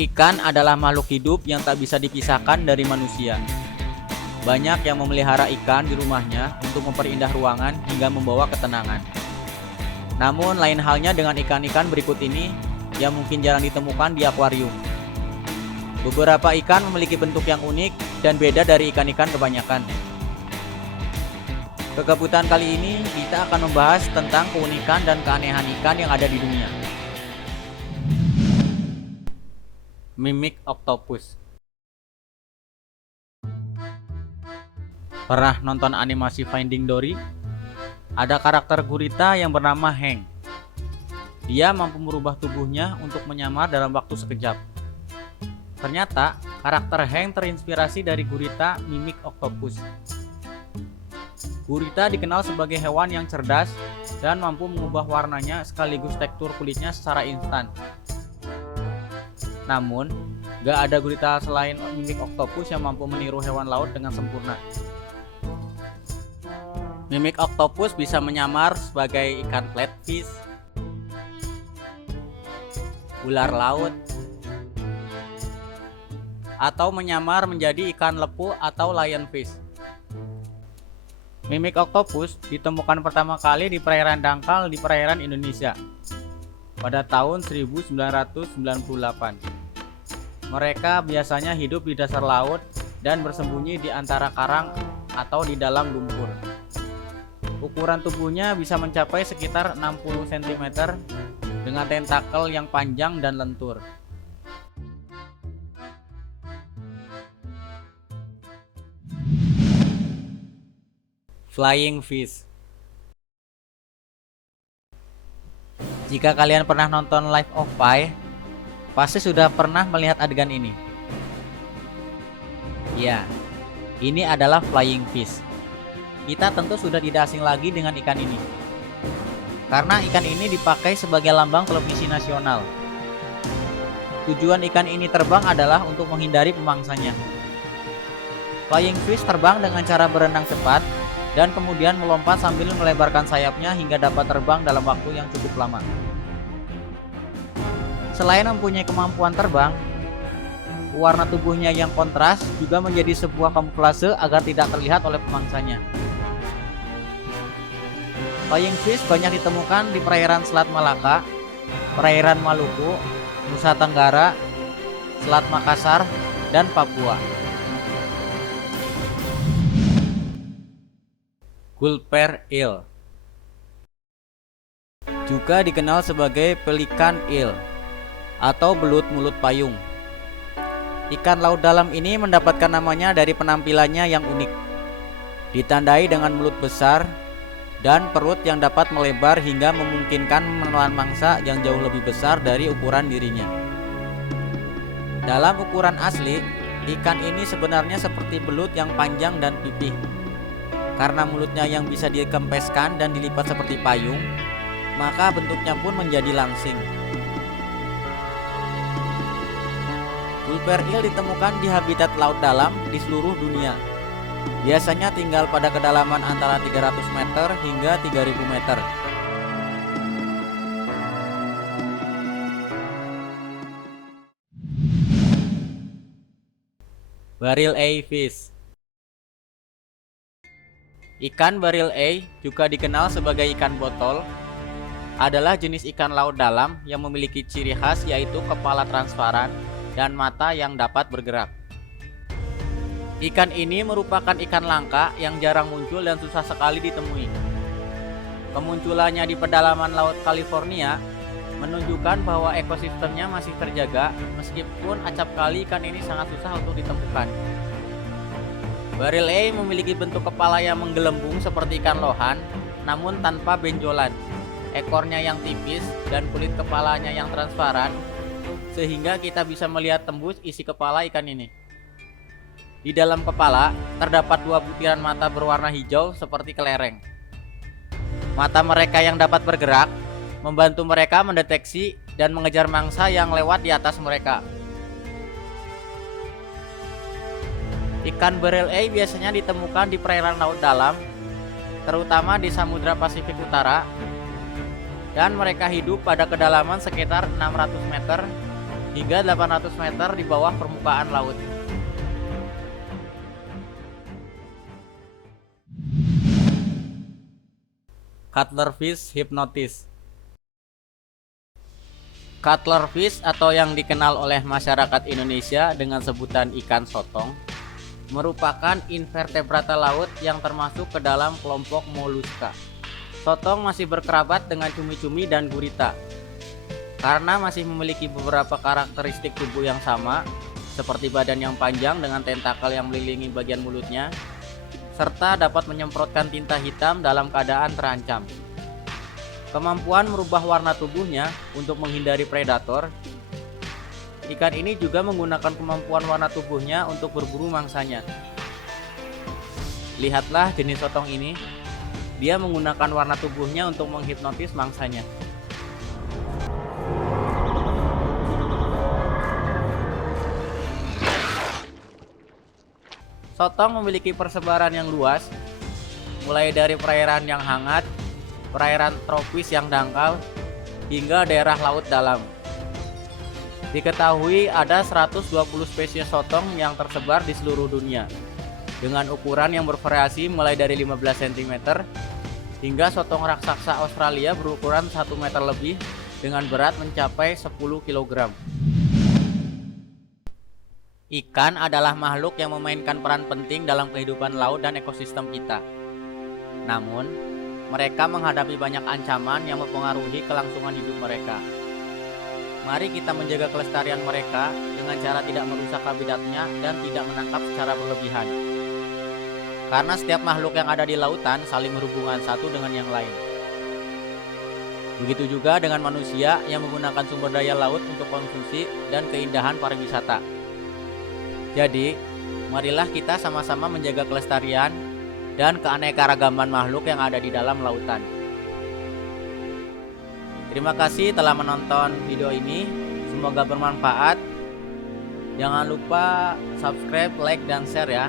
Ikan adalah makhluk hidup yang tak bisa dipisahkan dari manusia. Banyak yang memelihara ikan di rumahnya untuk memperindah ruangan hingga membawa ketenangan. Namun lain halnya dengan ikan-ikan berikut ini yang mungkin jarang ditemukan di akuarium. Beberapa ikan memiliki bentuk yang unik dan beda dari ikan-ikan kebanyakan. Kegabutan kali ini kita akan membahas tentang keunikan dan keanehan ikan yang ada di dunia. Mimic octopus. Pernah nonton animasi Finding Dory? Ada karakter gurita yang bernama Hank. Dia mampu merubah tubuhnya untuk menyamar dalam waktu sekejap. Ternyata, karakter Hank terinspirasi dari gurita mimic octopus. Gurita dikenal sebagai hewan yang cerdas dan mampu mengubah warnanya sekaligus tekstur kulitnya secara instan. Namun, gak ada gurita selain mimic octopus yang mampu meniru hewan laut dengan sempurna. Mimic octopus bisa menyamar sebagai ikan flatfish, ular laut, atau menyamar menjadi ikan lepu atau lionfish. Mimic octopus ditemukan pertama kali di perairan dangkal di perairan Indonesia pada tahun 1998. Mereka biasanya hidup di dasar laut dan bersembunyi di antara karang atau di dalam lumpur. Ukuran tubuhnya bisa mencapai sekitar 60 cm dengan tentakel yang panjang dan lentur. Flying fish. Jika kalian pernah nonton Life of Pi, pasti sudah pernah melihat adegan ini. Ya, ini adalah flying fish. Kita tentu sudah tidak asing lagi dengan ikan ini. Karena ikan ini dipakai sebagai lambang televisi nasional. Tujuan ikan ini terbang adalah untuk menghindari pemangsanya. Flying fish terbang dengan cara berenang cepat dan kemudian melompat sambil melebarkan sayapnya hingga dapat terbang dalam waktu yang cukup lama. Selain mempunyai kemampuan terbang, warna tubuhnya yang kontras juga menjadi sebuah kamuflase agar tidak terlihat oleh pemangsanya. Flying fish banyak ditemukan di perairan Selat Malaka, perairan Maluku, Nusa Tenggara, Selat Makassar, dan Papua. Gulper eel juga dikenal sebagai pelikan eel atau belut mulut payung. Ikan laut dalam ini mendapatkan namanya dari penampilannya yang unik. Ditandai dengan mulut besar dan perut yang dapat melebar hingga memungkinkan menelan mangsa yang jauh lebih besar dari ukuran dirinya. Dalam ukuran asli, ikan ini sebenarnya seperti belut yang panjang dan pipih. Karena mulutnya yang bisa dikempeskan dan dilipat seperti payung, maka bentuknya pun menjadi langsing. Gulper eel ditemukan di habitat laut dalam di seluruh dunia. Biasanya tinggal pada kedalaman antara 300 meter hingga 3000 meter. Barrel A fish. Ikan barrel A, juga dikenal sebagai ikan botol, adalah jenis ikan laut dalam yang memiliki ciri khas yaitu kepala transparan dan mata yang dapat bergerak. Ikan ini merupakan ikan langka yang jarang muncul dan susah sekali ditemui. Kemunculannya di pedalaman laut California menunjukkan bahwa ekosistemnya masih terjaga meskipun acap kali ikan ini sangat susah untuk ditemukan. Barrel A memiliki bentuk kepala yang menggelembung seperti ikan lohan, namun tanpa benjolan. Ekornya yang tipis dan kulit kepalanya yang transparan, sehingga kita bisa melihat tembus isi kepala ikan ini. Di dalam kepala terdapat dua butiran mata berwarna hijau seperti kelereng. Mata mereka yang dapat bergerak membantu mereka mendeteksi dan mengejar mangsa yang lewat di atas mereka. Ikan barrel A biasanya ditemukan di perairan laut dalam, terutama di Samudra Pasifik Utara, dan mereka hidup pada kedalaman sekitar 600 meter hingga 800 meter di bawah permukaan laut. Cutlerfish hypnotis. Cutlerfish atau yang dikenal oleh masyarakat Indonesia dengan sebutan ikan sotong merupakan invertebrata laut yang termasuk ke dalam kelompok moluska. Sotong masih berkerabat dengan cumi-cumi dan gurita karena masih memiliki beberapa karakteristik tubuh yang sama, seperti badan yang panjang dengan tentakel yang melilingi bagian mulutnya, serta dapat menyemprotkan tinta hitam dalam keadaan terancam. Kemampuan merubah warna tubuhnya untuk menghindari predator. Ikan ini juga menggunakan kemampuan warna tubuhnya untuk berburu mangsanya. Lihatlah jenis sotong ini. Dia menggunakan warna tubuhnya untuk menghipnotis mangsanya. Sotong memiliki persebaran yang luas, mulai dari perairan yang hangat, perairan tropis yang dangkal, hingga daerah laut dalam. Diketahui ada 120 spesies sotong yang tersebar di seluruh dunia, dengan ukuran yang bervariasi mulai dari 15 cm hingga sotong raksasa Australia berukuran 1 meter lebih dengan berat mencapai 10 kg. Ikan adalah makhluk yang memainkan peran penting dalam kehidupan laut dan ekosistem kita. Namun, mereka menghadapi banyak ancaman yang mempengaruhi kelangsungan hidup mereka. Mari kita menjaga kelestarian mereka dengan cara tidak merusak habitatnya dan tidak menangkap secara berlebihan. Karena setiap makhluk yang ada di lautan saling berhubungan satu dengan yang lain. Begitu juga dengan manusia yang menggunakan sumber daya laut untuk konsumsi dan keindahan pariwisata. Jadi, marilah kita sama-sama menjaga kelestarian dan keanekaragaman makhluk yang ada di dalam lautan. Terima kasih telah menonton video ini. Semoga bermanfaat. Jangan lupa subscribe, like, dan share ya.